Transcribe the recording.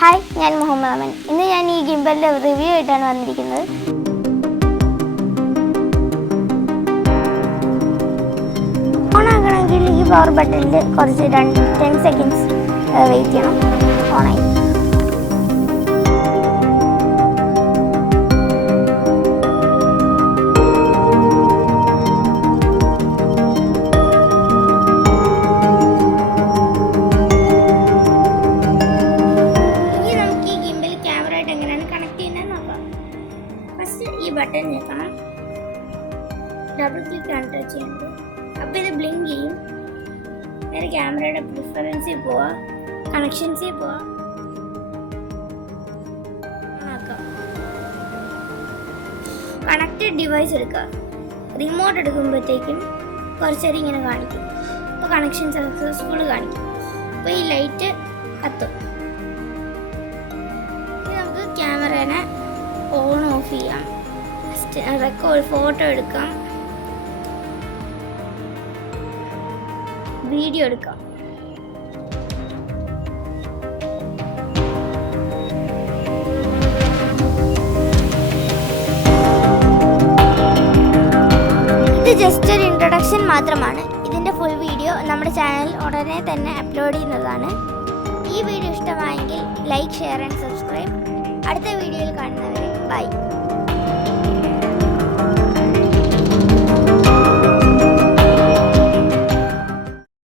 Hi, ഞാൻ മുഹമ്മദ് അമൻ. ഇന്ന് ഞാൻ ഈ ഗിംബലിൻ്റെ റിവ്യൂ ആയിട്ടാണ് വന്നിരിക്കുന്നത്. ഓണാക്കണമെങ്കിൽ ഈ പവർ ബട്ടണിൽ കുറച്ച് 10 സെക്കൻഡ്സ് വെയിറ്റ് ചെയ്യണം. ഓണായി. ഈ ബട്ടൺ ഞെക്കണം. ഡബിൾ ക്ലിക്ക് ആണ് ടച്ച് ചെയ്യുന്നത്. അപ്പോൾ ഇത് ബ്ലിങ്ക് ചെയ്യും. നേരെ ക്യാമറയുടെ പ്രിഫറൻസിൽ പോവാം, കണക്ഷൻസിൽ പോവാം. കണക്റ്റഡ് ഡിവൈസ് എടുക്കുക. റിമോട്ട് എടുക്കുമ്പോഴത്തേക്കും കുറച്ചേരം ഇങ്ങനെ കാണിക്കും. അപ്പോൾ കണക്ഷൻ സക്സസ്ഫുൾ കാണിക്കും. അപ്പോൾ ഈ ലൈറ്റ് കത്തും. നമുക്ക് ക്യാമറേനെ ഓൺ ഓഫ് ചെയ്യാം. റെക്കോർഡ് ഫോട്ടോ എടുക്കാം, വീഡിയോ എടുക്കാം. ഇത് ജസ്റ്റ് ഒരു ഇൻട്രൊഡക്ഷൻ മാത്രമാണ്. ഇതിൻ്റെ ഫുൾ വീഡിയോ നമ്മുടെ ചാനൽ ഉടനെ തന്നെ അപ്ലോഡ് ചെയ്യുന്നതാണ്. ഈ വീഡിയോ ഇഷ്ടമായെങ്കിൽ ലൈക്ക്, ഷെയർ ആൻഡ് സബ്സ്ക്രൈബ്. അടുത്ത വീഡിയോയിൽ കാണുന്നവരെ ബൈ.